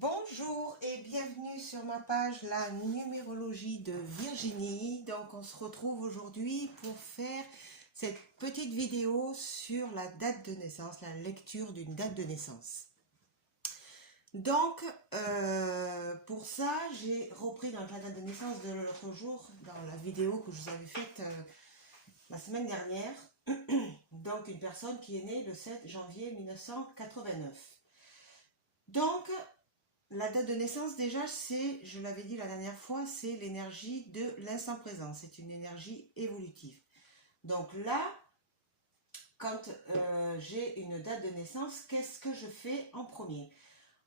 Bonjour et bienvenue sur ma page La numérologie de Virginie. Donc on se retrouve aujourd'hui pour faire cette petite vidéo sur la date de naissance, la lecture d'une date de naissance. Donc pour ça j'ai repris donc la date de naissance de l'autre jour dans la vidéo que je vous avais faite la semaine dernière. Donc une personne qui est née le 7 janvier 1989. Donc la date de naissance, déjà, c'est, je l'avais dit la dernière fois, c'est l'énergie de l'instant présent. C'est une énergie évolutive. Donc là, quand j'ai une date de naissance, qu'est-ce que je fais en premier?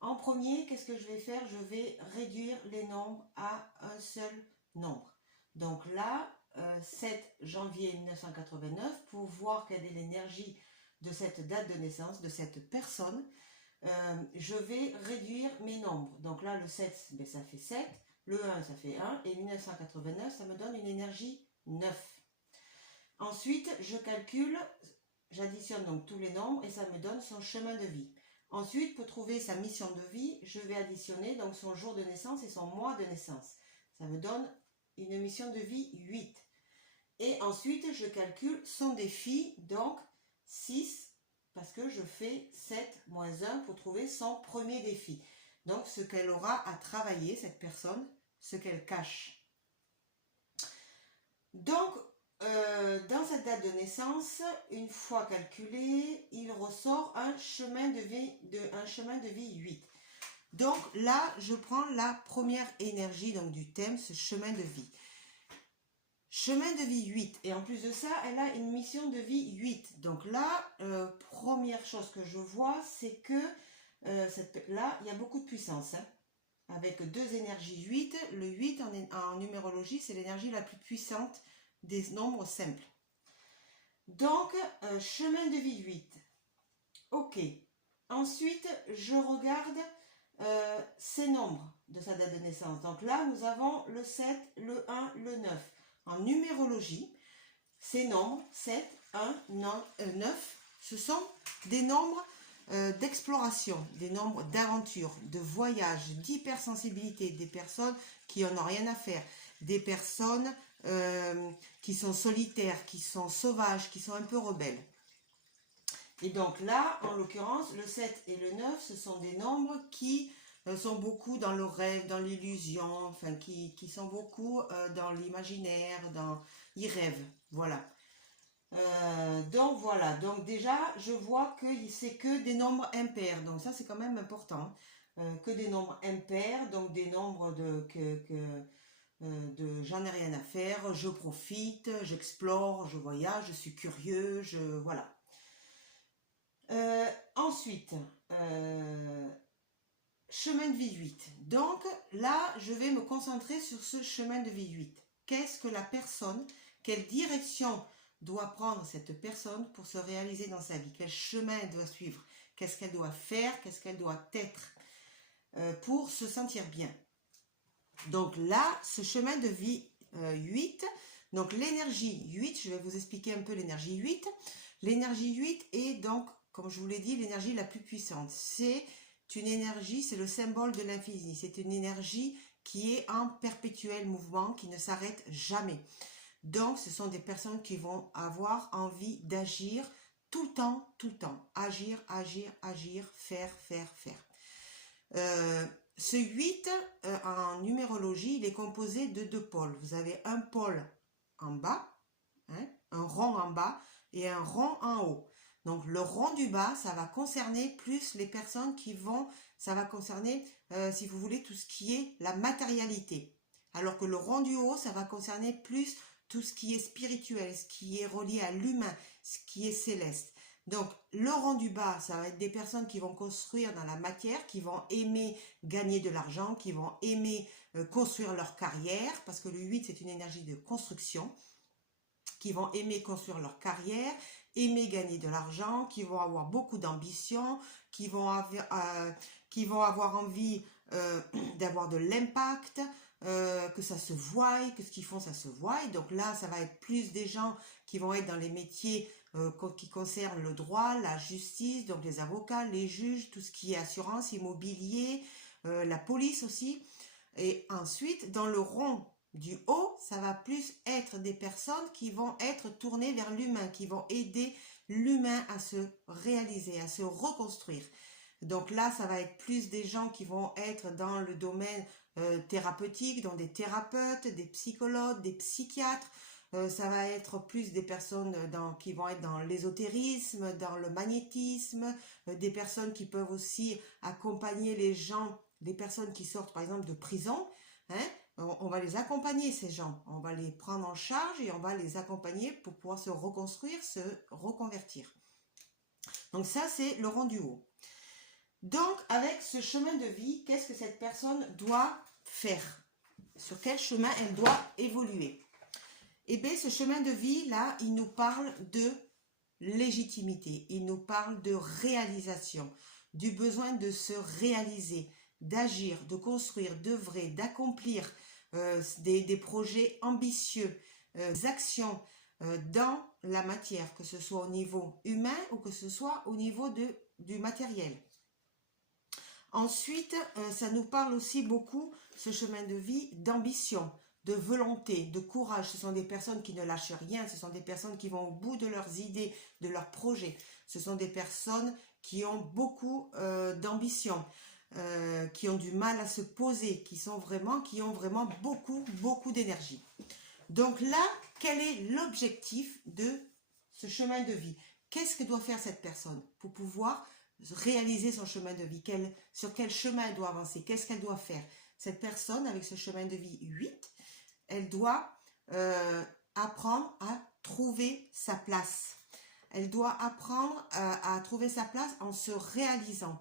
En premier, qu'est-ce que je vais faire? Je vais réduire les nombres à un seul nombre. Donc là, 7 janvier 1989, pour voir quelle est l'énergie de cette date de naissance, de cette personne, je vais réduire mes nombres. Donc là, le 7, ben, ça fait 7, le 1, ça fait 1, et 1989, ça me donne une énergie 9. Ensuite, je calcule, j'additionne donc tous les nombres, et ça me donne son chemin de vie. Ensuite, pour trouver sa mission de vie, je vais additionner donc son jour de naissance et son mois de naissance. Ça me donne une mission de vie 8. Et ensuite, je calcule son défi, donc 6, parce que je fais 7 moins 1 pour trouver son premier défi. Donc, ce qu'elle aura à travailler, cette personne, ce qu'elle cache. Donc, dans cette date de naissance, une fois calculé, il ressort un chemin de vie 8. Donc là, je prends la première énergie donc, du thème, ce chemin de vie. Chemin de vie 8. Et en plus de ça, elle a une mission de vie 8. Donc là, première chose que je vois, c'est que là, il y a beaucoup de puissance. Hein, avec deux énergies 8. Le 8 en numérologie, c'est l'énergie la plus puissante des nombres simples. Donc, chemin de vie 8. Ok. Ensuite, je regarde ces nombres de sa date de naissance. Donc là, nous avons le 7, le 1, le 9. En numérologie, ces nombres, 7, 1, 9, ce sont des nombres d'exploration, des nombres d'aventure, de voyage, d'hypersensibilité, des personnes qui en ont rien à faire, des personnes qui sont solitaires, qui sont sauvages, qui sont un peu rebelles. Et donc là, en l'occurrence, le 7 et le 9, ce sont des nombres qui sont beaucoup dans le rêve, dans l'illusion, enfin qui sont beaucoup dans l'imaginaire, ils rêvent, voilà. Donc voilà, donc déjà je vois que c'est que des nombres impairs, donc ça c'est quand même important, que des nombres impairs, donc des nombres de j'en ai rien à faire, je profite, j'explore, je voyage, je suis curieux, voilà. Ensuite, chemin de vie 8. Donc là, je vais me concentrer sur ce chemin de vie 8. Qu'est-ce que la personne, quelle direction doit prendre cette personne pour se réaliser dans sa vie? Quel chemin elle doit suivre? Qu'est-ce qu'elle doit faire? Qu'est-ce qu'elle doit être pour se sentir bien? Donc là, ce chemin de vie 8, donc l'énergie 8, je vais vous expliquer un peu l'énergie 8. L'énergie 8 est donc, comme je vous l'ai dit, l'énergie la plus puissante. C'est une énergie, c'est le symbole de l'infini. C'est une énergie qui est en perpétuel mouvement, qui ne s'arrête jamais. Donc, ce sont des personnes qui vont avoir envie d'agir tout le temps, tout le temps. Agir, agir, agir, faire, faire, faire. Ce 8, en numérologie, il est composé de deux pôles. Vous avez un pôle en bas, hein, un rond en bas et un rond en haut. Donc le rond du bas, ça va concerner plus les personnes qui vont, ça va concerner, si vous voulez, tout ce qui est la matérialité. Alors que le rond du haut, ça va concerner plus tout ce qui est spirituel, ce qui est relié à l'humain, ce qui est céleste. Donc le rond du bas, ça va être des personnes qui vont construire dans la matière, qui vont aimer gagner de l'argent, qui vont aimer construire leur carrière, parce que le 8, c'est une énergie de construction, qui vont aimer construire leur carrière, aimer gagner de l'argent, qui vont avoir beaucoup d'ambition, qui vont avoir envie d'avoir de l'impact, que ça se voie, que ce qu'ils font, ça se voie. Donc là, ça va être plus des gens qui vont être dans les métiers qui concernent le droit, la justice, donc les avocats, les juges, tout ce qui est assurance, immobilier, la police aussi. Et ensuite, dans le rond du haut, ça va plus être des personnes qui vont être tournées vers l'humain, qui vont aider l'humain à se réaliser, à se reconstruire. Donc là, ça va être plus des gens qui vont être dans le domaine thérapeutique, dans des thérapeutes, des psychologues, des psychiatres. Ça va être plus des personnes qui vont être dans l'ésotérisme, dans le magnétisme, des personnes qui peuvent aussi accompagner les gens, les personnes qui sortent par exemple de prison, hein. On va les accompagner, ces gens, on va les prendre en charge et on va les accompagner pour pouvoir se reconstruire, se reconvertir. Donc ça, c'est le rond du haut. Donc, avec ce chemin de vie, qu'est-ce que cette personne doit faire? Sur quel chemin elle doit évoluer? Eh bien, ce chemin de vie-là, il nous parle de légitimité, il nous parle de réalisation, du besoin de se réaliser, d'agir, de construire, d'œuvrer, d'accomplir des projets ambitieux, des actions dans la matière, que ce soit au niveau humain ou que ce soit au niveau du matériel. Ensuite, ça nous parle aussi beaucoup, ce chemin de vie, d'ambition, de volonté, de courage. Ce sont des personnes qui ne lâchent rien, ce sont des personnes qui vont au bout de leurs idées, de leurs projets. Ce sont des personnes qui ont beaucoup d'ambition, qui ont du mal à se poser, qui ont vraiment beaucoup d'énergie. Donc là, quel est l'objectif de ce chemin de vie? Qu'est-ce que doit faire cette personne pour pouvoir réaliser son chemin de vie? Sur quel chemin elle doit avancer? Qu'est-ce qu'elle doit faire? Cette personne, avec ce chemin de vie 8, elle doit apprendre à trouver sa place. Elle doit apprendre à trouver sa place en se réalisant,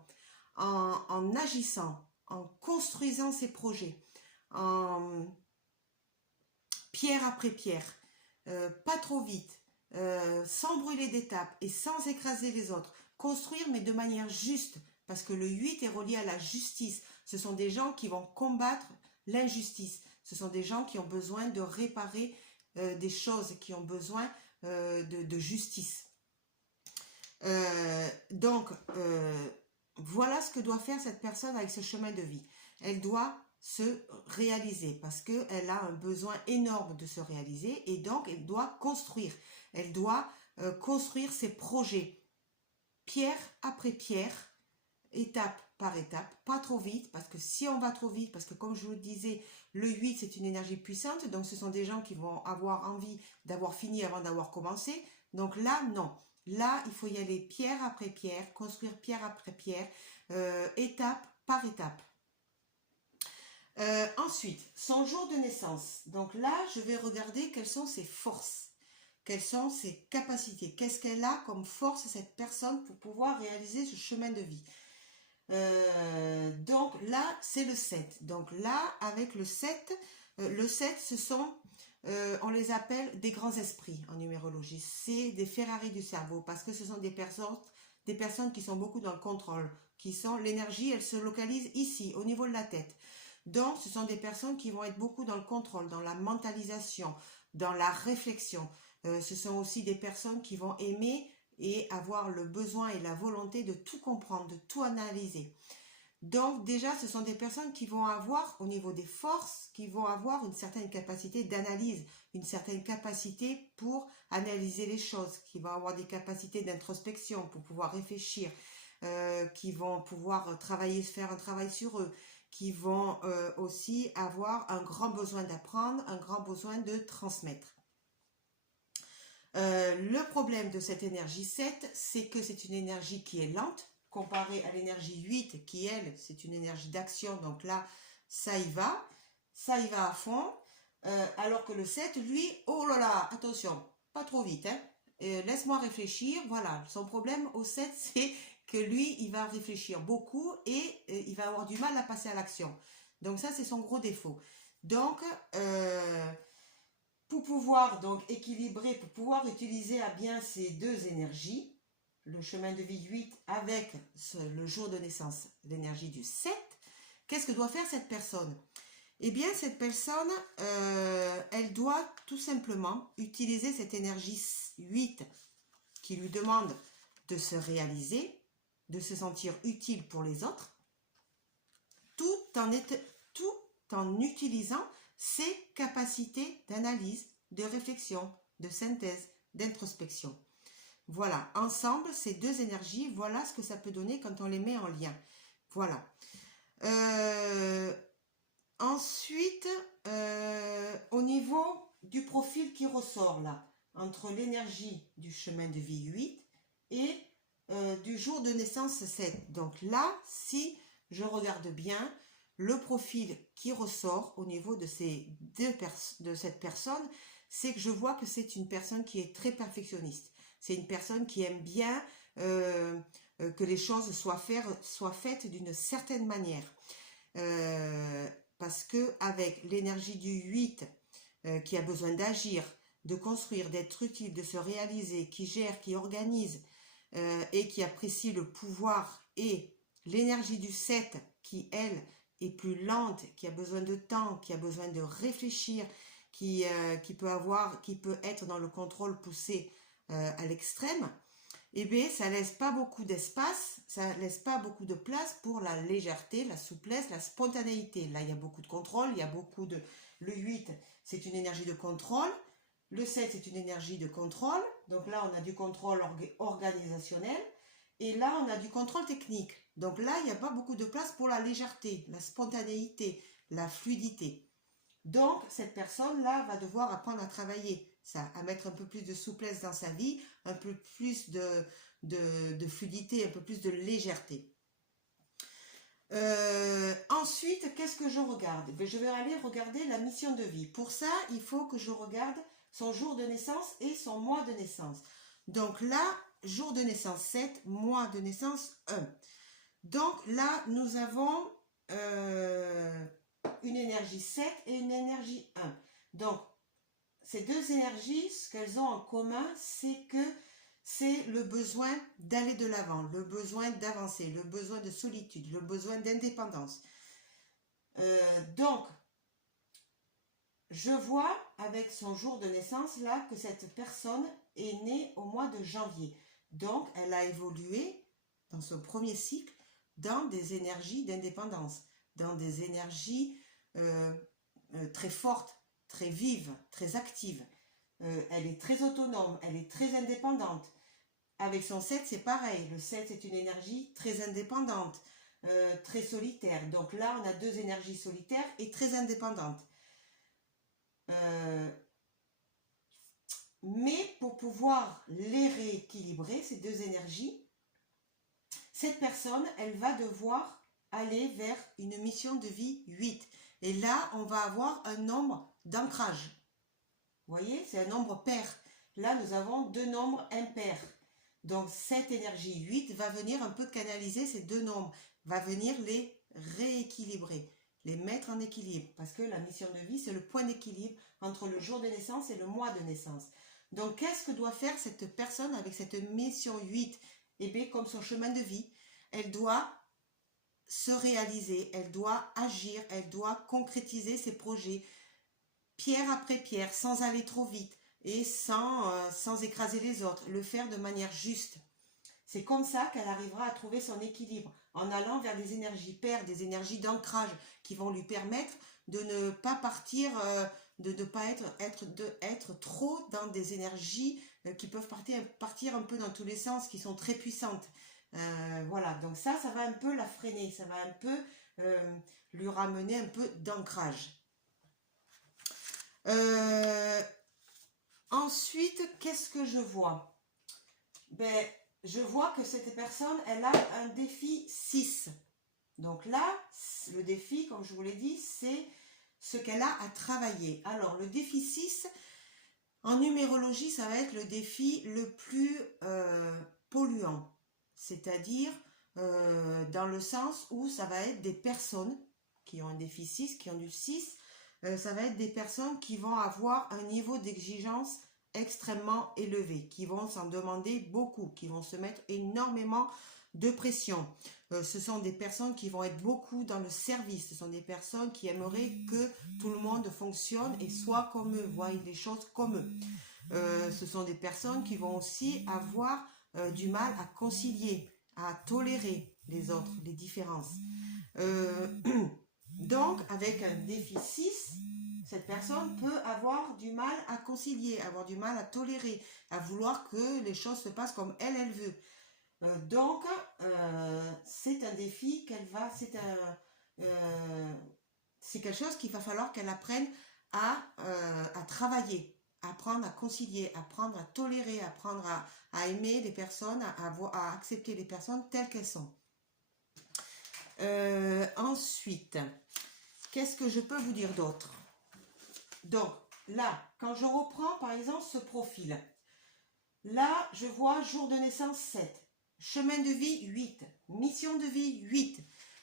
en agissant, en construisant ses projets, en pierre après pierre, pas trop vite, sans brûler d'étapes et sans écraser les autres. Construire, mais de manière juste, parce que le 8 est relié à la justice. Ce sont des gens qui vont combattre l'injustice. Ce sont des gens qui ont besoin de réparer des choses, qui ont besoin de justice. Donc, voilà ce que doit faire cette personne avec ce chemin de vie. Elle doit se réaliser parce qu'elle a un besoin énorme de se réaliser et donc elle doit construire. Elle doit construire ses projets, pierre après pierre, étape par étape, pas trop vite, parce que si on va trop vite, parce que comme je vous le disais, le 8 c'est une énergie puissante, donc ce sont des gens qui vont avoir envie d'avoir fini avant d'avoir commencé, donc là non, là il faut y aller pierre après pierre, construire pierre après pierre, étape par étape. Ensuite, son jour de naissance, donc là je vais regarder quelles sont ses forces, quelles sont ses capacités, qu'est-ce qu'elle a comme force cette personne pour pouvoir réaliser ce chemin de vie. Donc là c'est le 7, donc là avec le 7 ce sont on les appelle des grands esprits en numérologie, c'est des Ferrari du cerveau parce que ce sont des personnes qui sont beaucoup dans le contrôle, qui sont l'énergie, elle se localise ici au niveau de la tête, donc ce sont des personnes qui vont être beaucoup dans le contrôle, dans la mentalisation, dans la réflexion. Ce sont aussi des personnes qui vont aimer et avoir le besoin et la volonté de tout comprendre, de tout analyser. Donc déjà, ce sont des personnes qui vont avoir, au niveau des forces, qui vont avoir une certaine capacité d'analyse, une certaine capacité pour analyser les choses, qui vont avoir des capacités d'introspection pour pouvoir réfléchir, qui vont pouvoir faire un travail sur eux, qui vont aussi avoir un grand besoin d'apprendre, un grand besoin de transmettre. Le problème de cette énergie 7, c'est que c'est une énergie qui est lente, comparée à l'énergie 8, qui elle, c'est une énergie d'action, donc là, ça y va à fond, alors que le 7, lui, oh là là, attention, pas trop vite, hein, laisse-moi réfléchir, voilà, son problème au 7, c'est que lui, il va réfléchir beaucoup et il va avoir du mal à passer à l'action. Donc ça, c'est son gros défaut. Donc, pour pouvoir donc équilibrer, pour pouvoir utiliser à bien ces deux énergies, le chemin de vie 8 avec le jour de naissance, l'énergie du 7, qu'est-ce que doit faire cette personne? Eh bien, cette personne, elle doit tout simplement utiliser cette énergie 8 qui lui demande de se réaliser, de se sentir utile pour les autres, tout tout en utilisant ses capacités d'analyse, de réflexion, de synthèse, d'introspection. Voilà, ensemble, ces deux énergies, voilà ce que ça peut donner quand on les met en lien. Voilà. Ensuite, au niveau du profil qui ressort là, entre l'énergie du chemin de vie 8 et du jour de naissance 7. Donc là, si je regarde bien, le profil qui ressort au niveau de cette personne, c'est que je vois que c'est une personne qui est très perfectionniste. C'est une personne qui aime bien que les choses soient faites d'une certaine manière. Parce que avec l'énergie du 8 qui a besoin d'agir, de construire, d'être utile, de se réaliser, qui gère, qui organise et qui apprécie le pouvoir, et l'énergie du 7 qui, elle, est plus lente, qui a besoin de temps, qui a besoin de réfléchir, qui peut être dans le contrôle poussé à l'extrême, eh bien, ça laisse pas beaucoup d'espace, ça laisse pas beaucoup de place pour la légèreté, la souplesse, la spontanéité. Là, il y a beaucoup de contrôle, il y a beaucoup de... Le 8, c'est une énergie de contrôle. Le 7, c'est une énergie de contrôle. Donc là, on a du contrôle organisationnel. Et là, on a du contrôle technique. Donc là, il n'y a pas beaucoup de place pour la légèreté, la spontanéité, la fluidité. Donc, cette personne-là va devoir apprendre à travailler ça, à mettre un peu plus de souplesse dans sa vie, un peu plus de fluidité, un peu plus de légèreté. Ensuite, qu'est-ce que je regarde? Je vais aller regarder la mission de vie. Pour ça, il faut que je regarde son jour de naissance et son mois de naissance. Donc là, jour de naissance 7, mois de naissance 1. Donc là, nous avons une énergie 7 et une énergie 1. Donc, ces deux énergies, ce qu'elles ont en commun, c'est que c'est le besoin d'aller de l'avant, le besoin d'avancer, le besoin de solitude, le besoin d'indépendance. Donc, je vois avec son jour de naissance là que cette personne est née au mois de janvier. Donc, elle a évolué dans son premier cycle dans des énergies d'indépendance, dans des énergies très fortes, très vive, très active. Elle est très autonome, elle est très indépendante. Avec son 7, c'est pareil. Le 7, c'est une énergie très indépendante, très solitaire. Donc là, on a deux énergies solitaires et très indépendantes. Mais pour pouvoir les rééquilibrer, ces deux énergies, cette personne, elle va devoir aller vers une mission de vie 8. Et là, on va avoir un nombre d'ancrage. Vous voyez, c'est un nombre pair. Là, nous avons deux nombres impairs. Donc, cette énergie 8 va venir un peu canaliser ces deux nombres, va venir les rééquilibrer, les mettre en équilibre. Parce que la mission de vie, c'est le point d'équilibre entre le jour de naissance et le mois de naissance. Donc, qu'est-ce que doit faire cette personne avec cette mission 8? Eh bien, comme son chemin de vie, elle doit se réaliser, elle doit agir, elle doit concrétiser ses projets, pierre après pierre, sans aller trop vite et sans écraser les autres, le faire de manière juste. C'est comme ça qu'elle arrivera à trouver son équilibre, en allant vers des énergies paires, des énergies d'ancrage qui vont lui permettre de ne pas partir, de ne pas être trop dans des énergies qui peuvent partir un peu dans tous les sens, qui sont très puissantes. Voilà, donc ça va un peu la freiner, ça va un peu lui ramener un peu d'ancrage. Ensuite, qu'est-ce que je vois? Ben, je vois que cette personne, elle a un défi 6. Donc là, le défi, comme je vous l'ai dit, c'est ce qu'elle a à travailler. Alors, le défi 6, en numérologie, ça va être le défi le plus polluant. C'est-à-dire, dans le sens où ça va être des personnes qui ont un défi 6, qui ont du 6, ça va être des personnes qui vont avoir un niveau d'exigence extrêmement élevé, qui vont s'en demander beaucoup, qui vont se mettre énormément de pression. Ce sont des personnes qui vont être beaucoup dans le service, ce sont des personnes qui aimeraient que tout le monde fonctionne et soit comme eux, voient les choses comme eux. Ce sont des personnes qui vont aussi avoir du mal à concilier, à tolérer les autres, les différences. avec un défi 6, cette personne peut avoir du mal à concilier, avoir du mal à tolérer, à vouloir que les choses se passent comme elle veut. Donc, c'est un défi qu'elle va, c'est quelque chose qu'il va falloir qu'elle apprenne à travailler, apprendre à concilier, apprendre à tolérer, apprendre à aimer les personnes, à accepter les personnes telles qu'elles sont. Ensuite, qu'est-ce que je peux vous dire d'autre? Donc, là, quand je reprends par exemple ce profil, là, je vois jour de naissance 7. Chemin de vie 8, mission de vie 8.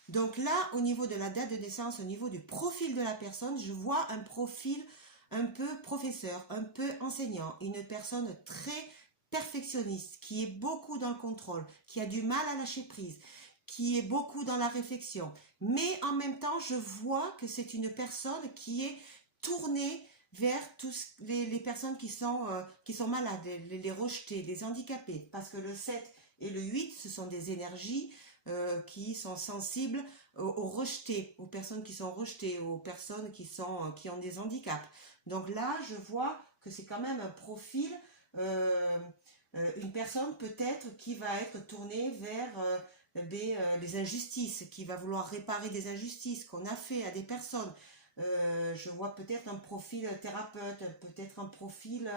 Donc là, au niveau de la date de naissance, au niveau du profil de la personne, je vois un profil un peu professeur, un peu enseignant, une personne très perfectionniste, qui est beaucoup dans le contrôle, qui a du mal à lâcher prise, qui est beaucoup dans la réflexion. Mais en même temps, je vois que c'est une personne qui est tournée vers tous les personnes qui sont malades, les rejetés, les handicapés, parce que le 7 et le 8, ce sont des énergies qui sont sensibles aux rejetés, aux personnes qui sont rejetées, aux personnes qui ont des handicaps. Donc là, je vois que c'est quand même un profil, une personne peut-être qui va être tournée vers les injustices, qui va vouloir réparer des injustices qu'on a fait à des personnes. Je vois peut-être un profil thérapeute, peut-être un profil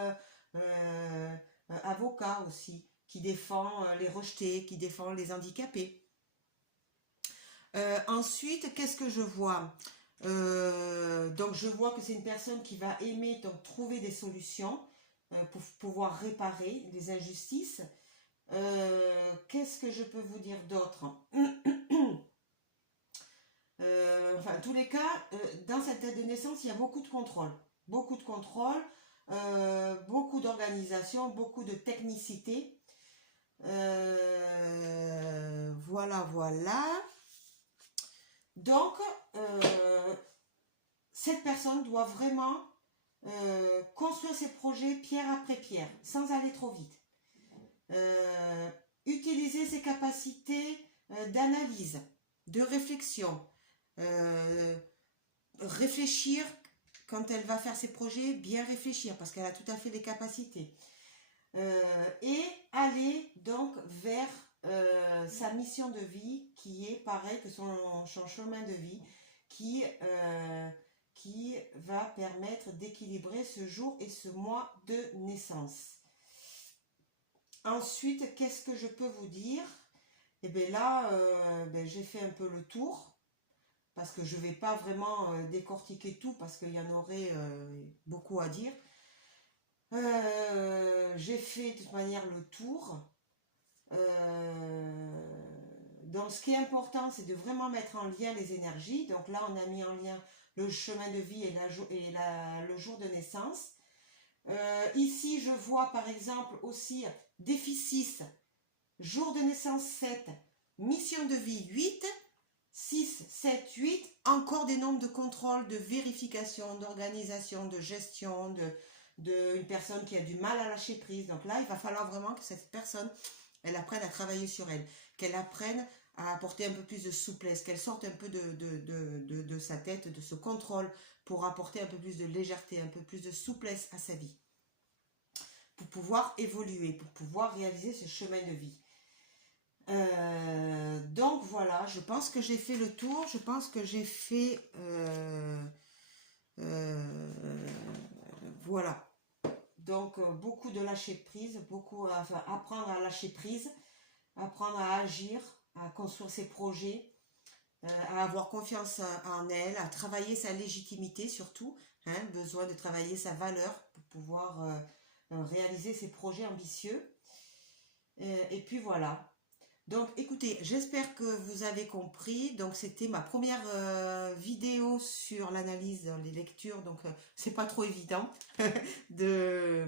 avocat aussi, qui défend les rejetés, qui défend les handicapés. Ensuite, qu'est-ce que je vois? Donc je vois que c'est une personne qui va aimer donc, trouver des solutions pour pouvoir réparer les injustices. Qu'est-ce que je peux vous dire d'autre? Enfin, en tous les cas, dans cette date de naissance, il y a beaucoup de contrôle. Beaucoup de contrôle, beaucoup d'organisation, beaucoup de technicité. Voilà, voilà. Donc, cette personne doit vraiment construire ses projets pierre après pierre, sans aller trop vite. Utiliser ses capacités d'analyse, de réflexion, réfléchir quand elle va faire ses projets, bien réfléchir parce qu'elle a tout à fait les capacités. Et aller donc vers sa mission de vie qui est pareil que son chemin de vie qui va permettre d'équilibrer ce jour et ce mois de naissance. Ensuite, qu'est-ce que je peux vous dire? Et bien là, j'ai fait un peu le tour parce que je ne vais pas vraiment décortiquer tout parce qu'il y en aurait beaucoup à dire. J'ai fait de toute manière le tour. Donc ce qui est important, c'est de vraiment mettre en lien les énergies. Donc là, on a mis en lien le chemin de vie et le jour de naissance. Ici, je vois par exemple aussi défi 6, jour de naissance 7, mission de vie 8, 6, 7, 8, encore des nombres de contrôle, de vérification, d'organisation, de gestion, une personne qui a du mal à lâcher prise. Donc là, il va falloir vraiment que cette personne, elle apprenne à travailler sur elle, qu'elle apprenne à apporter un peu plus de souplesse, qu'elle sorte un peu de sa tête, de ce contrôle, pour apporter un peu plus de légèreté, un peu plus de souplesse à sa vie, pour pouvoir évoluer, pour pouvoir réaliser ce chemin de vie. Donc voilà, je pense que j'ai fait le tour, je pense que j'ai fait voilà, donc beaucoup de lâcher prise, apprendre à lâcher prise, apprendre à agir, à construire ses projets, à avoir confiance en elle, à travailler sa légitimité surtout, besoin de travailler sa valeur pour pouvoir réaliser ses projets ambitieux. Et puis voilà. Donc écoutez, j'espère que vous avez compris. Donc c'était ma première vidéo sur l'analyse dans les lectures. Donc c'est pas trop évident de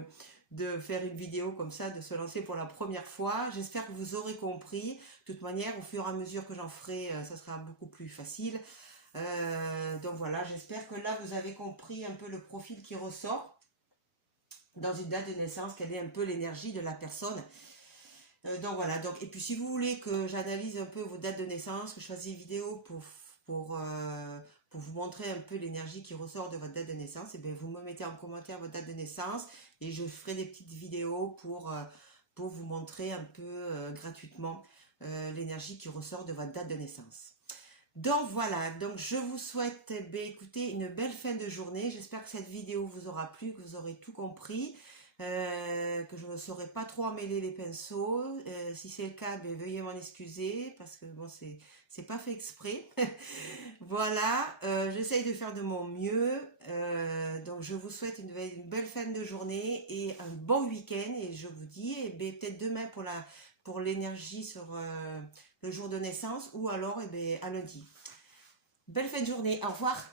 faire une vidéo comme ça, de se lancer pour la première fois. J'espère que vous aurez compris. De toute manière, au fur et à mesure que j'en ferai, ça sera beaucoup plus facile. Donc voilà, j'espère que là vous avez compris un peu le profil qui ressort dans une date de naissance, quelle est un peu l'énergie de la personne. Donc voilà, donc, et puis si vous voulez que j'analyse un peu vos dates de naissance, que je fasse des vidéos pour pour vous montrer un peu l'énergie qui ressort de votre date de naissance, et bien vous me mettez en commentaire votre date de naissance et je ferai des petites vidéos pour vous montrer un peu gratuitement l'énergie qui ressort de votre date de naissance. Donc voilà, donc je vous souhaite écoutez, une belle fin de journée. J'espère que cette vidéo vous aura plu, que vous aurez tout compris, que je ne saurais pas trop emmêler les pinceaux. Si c'est le cas, veuillez m'en excuser parce que bon, c'est pas fait exprès. Voilà, j'essaye de faire de mon mieux. Donc je vous souhaite une belle fin de journée et un bon week-end. Et je vous dis peut-être demain pour l'énergie sur le jour de naissance ou alors à lundi. Belle fin de journée, au revoir.